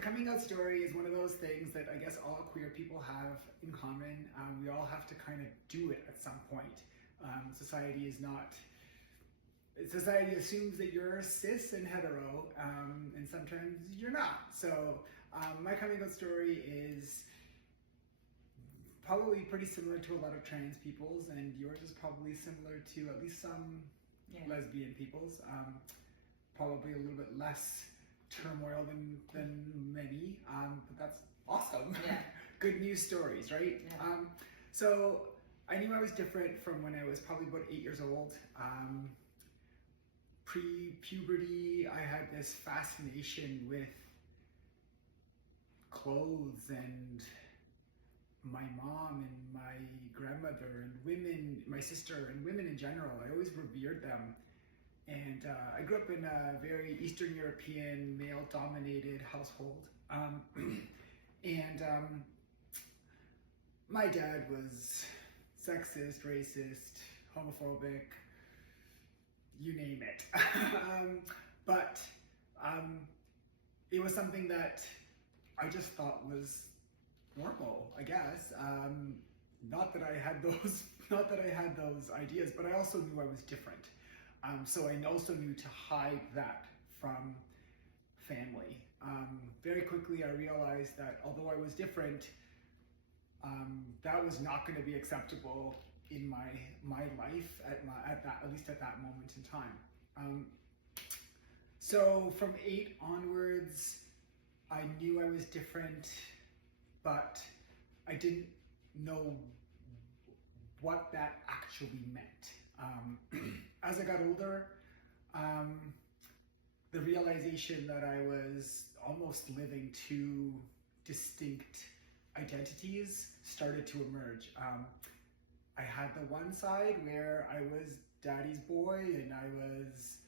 the coming out story is one of those things that I guess all queer people have in common. We all have to kind of do it at some point. Society is not. Society assumes that you're cis and hetero, and sometimes you're not. So my coming out story is probably pretty similar to a lot of trans people's, and yours is probably similar to at least some lesbian people's. Probably a little bit less turmoil than many, but that's awesome. Yeah. Good news stories, right? Yeah. So I knew I was different from when I was probably about 8 years old. Pre-puberty, I had this fascination with clothes and my mom and my grandmother and women, my sister and women in general. I always revered them. And I grew up in a very Eastern European, male-dominated household. My dad was sexist, racist, homophobic, you name it. But it was something that I just thought was normal, I guess. Not that I had those ideas, but I also knew I was different. So I also knew to hide that from family. Very quickly I realized that although I was different, that was not going to be acceptable in my life at least at that moment in time. So from 8 onwards, I knew I was different, but I didn't know what that actually meant. As I got older, the realization that I was almost living two distinct identities started to emerge. I had the one side where I was daddy's boy and I was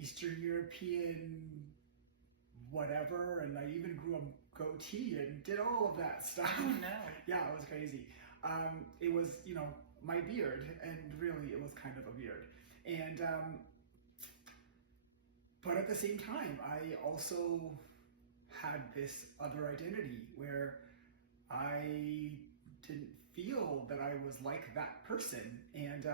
Eastern European whatever, and I even grew a goatee and did all of that stuff. Oh no. Yeah, it was crazy. It was, my beard, and really it was kind of a beard. And but at the same time, I also had this other identity where I didn't feel that I was like that person. And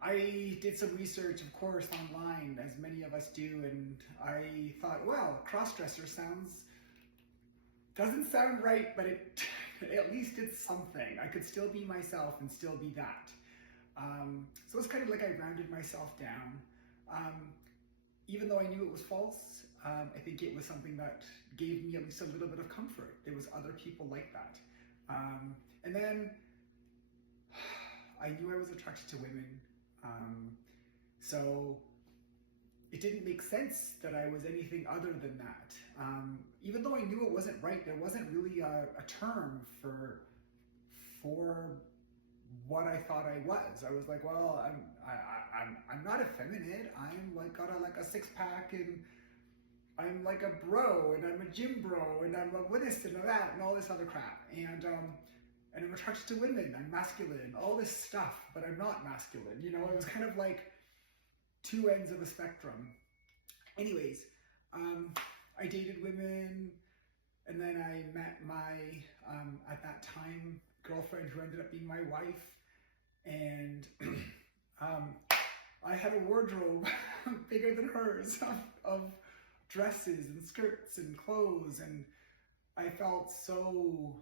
I did some research, of course, online, as many of us do, and I thought, well, crossdresser doesn't sound right, but at least it's something. I could still be myself and still be that. So it's kind of like I rounded myself down. Even though I knew it was false, I think it was something that gave me at least a little bit of comfort. There was other people like that. And then I knew I was attracted to women. So it didn't make sense that I was anything other than that. Even though I knew it wasn't right, there wasn't really a term for what I thought I was. I was like, well, I'm not effeminate. I'm like got a 6-pack, and I'm like a bro, and I'm a gym bro, and I'm a this and a that and all this other crap. And I'm attracted to women. I'm masculine, all this stuff, but I'm not masculine. It was kind of like two ends of a spectrum. Anyways, I dated women, and then I met my, at that time, girlfriend who ended up being my wife, and I had a wardrobe bigger than hers of dresses and skirts and clothes, and I felt so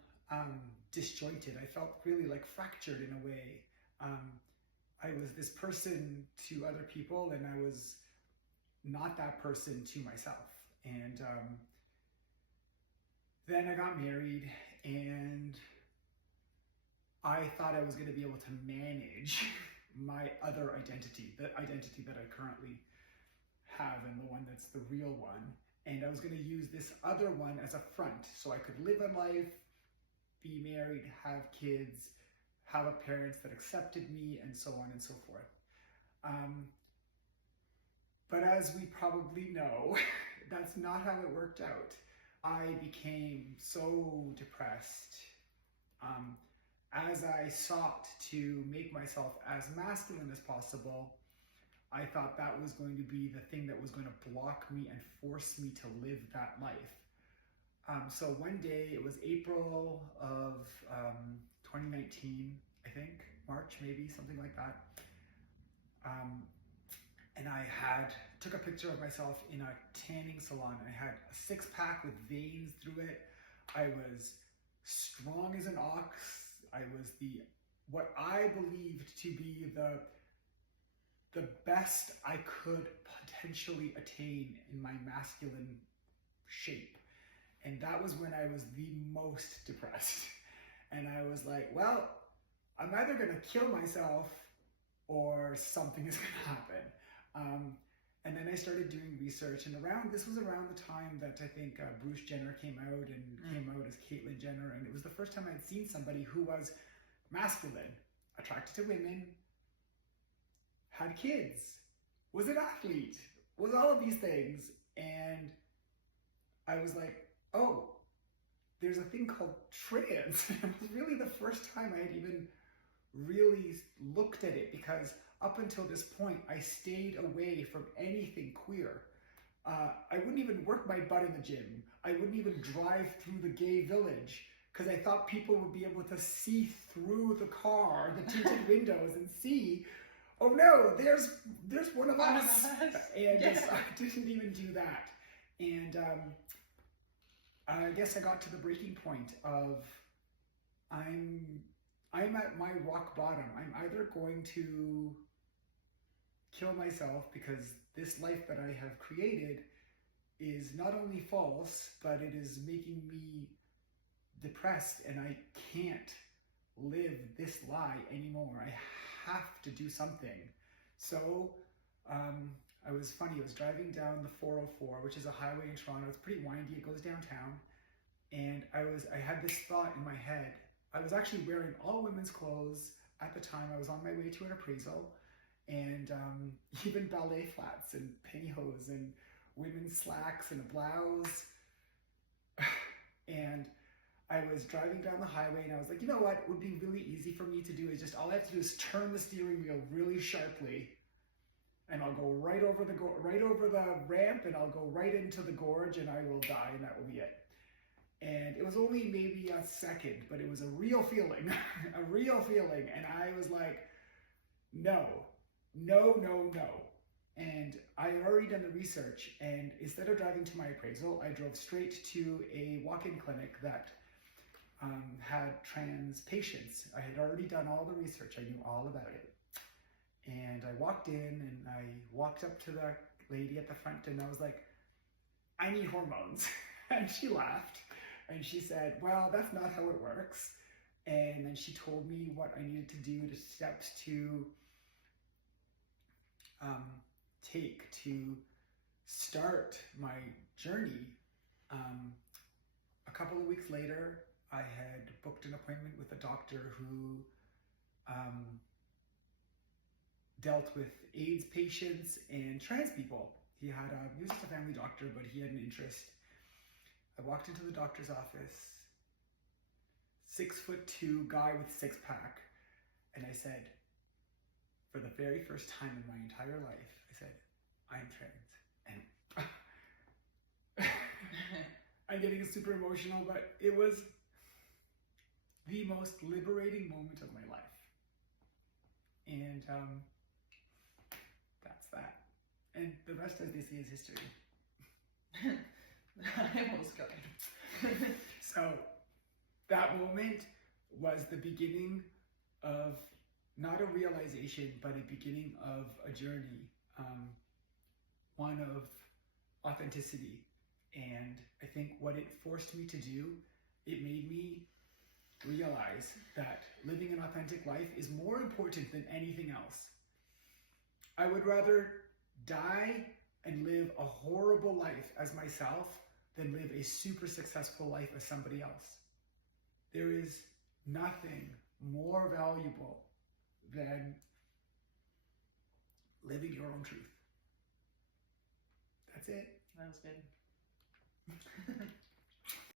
disjointed. I felt really like fractured in a way. I was this person to other people, and I was not that person to myself. And then I got married, and I thought I was going to be able to manage my other identity, the identity that I currently have and the one that's the real one. And I was going to use this other one as a front so I could live a life, be married, have kids, have a parents that accepted me, and so on and so forth. But as we probably know, that's not how it worked out. I became so depressed as I sought to make myself as masculine as possible. I thought that was going to be the thing that was going to block me and force me to live that life. So one day, it was April of 2019, I think, March maybe, something like that. And I took a picture of myself in a tanning salon. I had a six-pack with veins through it. I was strong as an ox. I was what I believed to be the best I could potentially attain in my masculine shape. And that was when I was the most depressed. And I was like, well, I'm either gonna kill myself or something is gonna happen. And then I started doing research, and this was around the time that I think Bruce Jenner came out as Caitlyn Jenner, and it was the first time I'd seen somebody who was masculine, attracted to women, had kids, was an athlete, was all of these things. And I was like, oh, there's a thing called trans. It was really the first time I had even really looked at it, because up until this point, I stayed away from anything queer. I wouldn't even work my butt in the gym. I wouldn't even drive through the gay village, because I thought people would be able to see through the car, the tinted windows, and see, oh no, there's one of us. And yes. I didn't even do that. And I guess I got to the breaking point of I'm at my rock bottom. I'm either going to kill myself, because this life that I have created is not only false, but it is making me depressed, and I can't live this lie anymore. I have to do something. So I was driving down the 404, which is a highway in Toronto. It's pretty windy, it goes downtown. And I had this thought in my head. I was actually wearing all women's clothes at the time. I was on my way to an appraisal, and even ballet flats and pantyhose and women's slacks and a blouse. And I was driving down the highway, and I was like, you know what would be really easy for me to do is all I have to do is turn the steering wheel really sharply, and I'll go right over the ramp, and I'll go right into the gorge, and I will die, and that will be it. And it was only maybe a second, but it was a real feeling, a real feeling. And I was like, no. And I had already done the research, and instead of driving to my appraisal, I drove straight to a walk-in clinic that had trans patients. I had already done all the research. I knew all about it. And I walked in, and I walked up to the lady at the front, and I was like, I need hormones. And she laughed, and she said, well, that's not how it works. And then she told me what I needed to do, the steps to take to start my journey. A couple of weeks later, I had booked an appointment with a doctor who dealt with AIDS patients and trans people. He was just a family doctor, but he had an interest. I walked into the doctor's office, 6'2" guy with six-pack, and I said, for the very first time in my entire life, I said, I'm trans. And I'm getting super emotional, but it was the most liberating moment of my life. And that's that. And the rest, as they say, is history. I almost got it. So that moment was the beginning of not a realization, but a beginning of a journey, one of authenticity. And I think what it forced me to do, it made me realize that living an authentic life is more important than anything else. I would rather die and live a horrible life as myself than live a super successful life as somebody else. There is nothing more valuable than living your own truth. That's it. That was good.